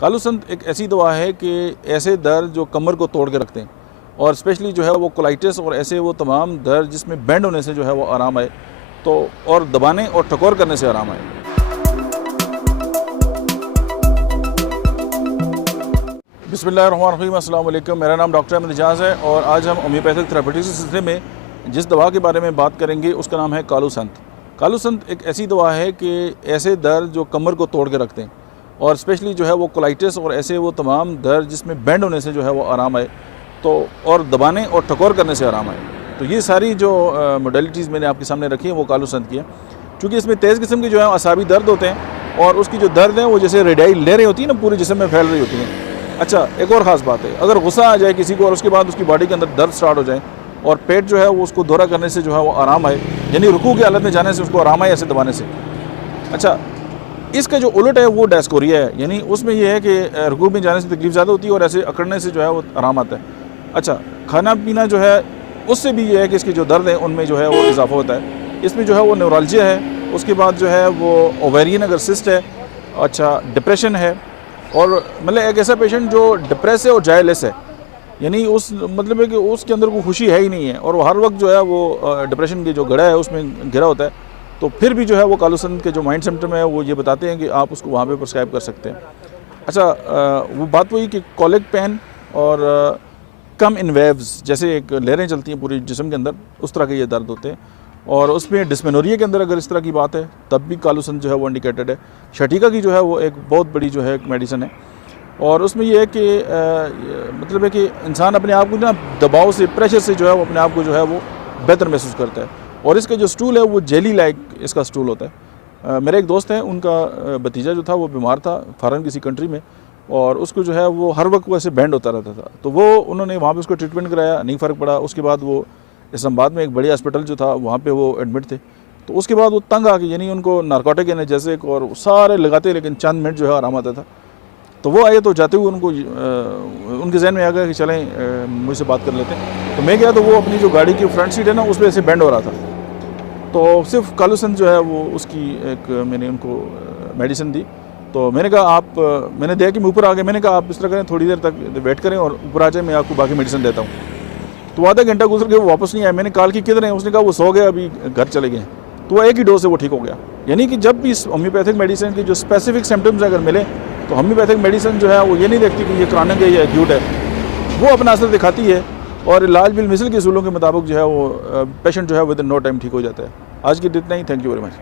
कालूसंत एक ऐसी दवा है कि ऐसे दर्द जो कमर को तोड़ के रखते हैं और स्पेशली जो है वो कोलाइटिस और ऐसे वो तमाम दर्द जिसमें बेंड होने से जो है वो आराम आए तो और दबाने और टकोर करने से आराम आए। बिस्मिल्लाहिर्रहमानिर्रहीम, अस्सलाम वालेकुम। मेरा नाम डॉक्टर अहमद एजाज़ है और आज हम होम्योपैथिक थेरेपेटिक्स के सिलसिले में जिस दवा के बारे में बात करेंगे उसका नाम है कालूसंत। कालूसंत एक ऐसी दवा है कि ऐसे दर्द जो कमर को तोड़ के रखते हैं और स्पेशली जो है वो कोलाइटिस और ऐसे वो तमाम दर्द जिसमें बेंड होने से जो है वो आराम आए तो और दबाने और टकोर करने से आराम आए। तो ये सारी जो मोडेलिटीज़ मैंने आपके सामने रखी हैं वो कालूसंत की है। चूँकि इसमें तेज़ किस्म के जो है असाबी दर्द होते हैं और उसकी जो दर्द है वो जैसे रेडियाई लहरें होती हैं ना, पूरे जिस्म में फैल रही होती हैं। अच्छा, एक और ख़ास बात है, अगर गुस्सा आ जाए किसी को और उसके बाद उसकी बॉडी के अंदर दर्द स्टार्ट हो जाए और पेट जो है वो उसको दौरा करने से जो है वो आराम आए, यानी रुकू की हालत में जाने से उसको आराम आए ऐसे दबाने से। अच्छा, इसका जो उलट है वो डायस्कोरिया है, यानी उसमें ये है कि रुकू में जाने से तकलीफ ज़्यादा होती है और ऐसे अकड़ने से जो है वो आराम आता है। अच्छा, खाना पीना जो है उससे भी ये है कि इसकी जो दर्द है उनमें जो है वो इजाफा होता है। इसमें जो है वो न्यूरल्जिया है, उसके बाद जो है वो ओवेरियन अगर सिस्ट है, अच्छा डिप्रेशन है और मतलब एक ऐसा पेशेंट जो डिप्रेस है और जायलेस है, यानी उस मतलब है कि उसके अंदर कोई खुशी है ही नहीं है और वो हर वक्त जो है वो डिप्रेशन की जो गड़ा है उसमें घिरा होता है, तो फिर भी जो है वो कालूसंत के जो माइंड सिम्टम है वो ये बताते हैं कि आप उसको वहाँ पे प्रिस्क्राइब कर सकते हैं। अच्छा, वो बात वही कि कॉलिक पेन और कम इन वेव्स, जैसे एक लहरें चलती हैं पूरी जिस्म के अंदर, उस तरह के ये दर्द होते हैं और उसमें डिस्मेनोरिया के अंदर अगर इस तरह की बात है तब भी कालूसंत जो है वो इंडिकेटेड है। शटीका की जो है वो एक बहुत बड़ी जो है एक मेडिसिन है और उसमें ये है कि मतलब है कि इंसान अपने आप को ना दबाव से, प्रेशर से जो है वो अपने आप को जो है वो बेहतर महसूस करता है और इसका जो स्टूल है वो जेली लाइक इसका स्टूल होता है। मेरे एक दोस्त हैं, उनका भतीजा जो था वो बीमार था फॉरेन किसी कंट्री में और उसको जो है वो हर वक्त वैसे बैंड होता रहता था, तो वो उन्होंने वहाँ पे उसको ट्रीटमेंट कराया, नहीं फ़र्क पड़ा। उसके बाद वो इस्लामाबाद में एक बड़ी हॉस्पिटल जो था वहाँ पे वो एडमिट थे, तो उसके बाद वो तंग आके, यानी उनको नारकोटिक एनाल्जेसिक और सारे लगाते लेकिन चंद मिनट जो है आराम आता था। तो वो आए तो जाते हुए उनको उनके जहन में आ गया कि चलें मुझसे बात कर लेते हैं। तो मैं गया तो वो अपनी जो गाड़ी की फ्रंट सीट है ना उस पर ऐसे बैंड हो रहा था, तो सिर्फ कालूसंत जो है वो उसकी एक मैंने उनको मेडिसिन दी। तो मैंने कहा आप, मैंने देखा कि मैं ऊपर आ गया, मैंने कहा आप इस तरह करें, थोड़ी देर तक वेट करें और ऊपर आ जाए, मैं आपको बाकी मेडिसिन देता हूँ। तो आधा घंटा गुजर गया, वो वापस नहीं आया। मैंने कॉल की किधर है, उसने कहा वो सो गया, अभी घर चले गए। तो वो एक ही डोज से वो ठीक हो गया। यानी कि जब भी इस होम्योपैथिक मेडिसिन के जो स्पेसिफिक सिम्टम्स अगर मिले तो होम्योपैथिक मेडिसिन जो है वो ये नहीं देखती कि ये क्रॉनिक है या एक्यूट है, वो अपना असर दिखाती है और इलाज बिल मिसल के उसूलों के मुताबिक जो है वो पेशेंट जो है विद इन नो टाइम ठीक हो जाता है। आज की इतना ही, थैंक यू वेरी मच।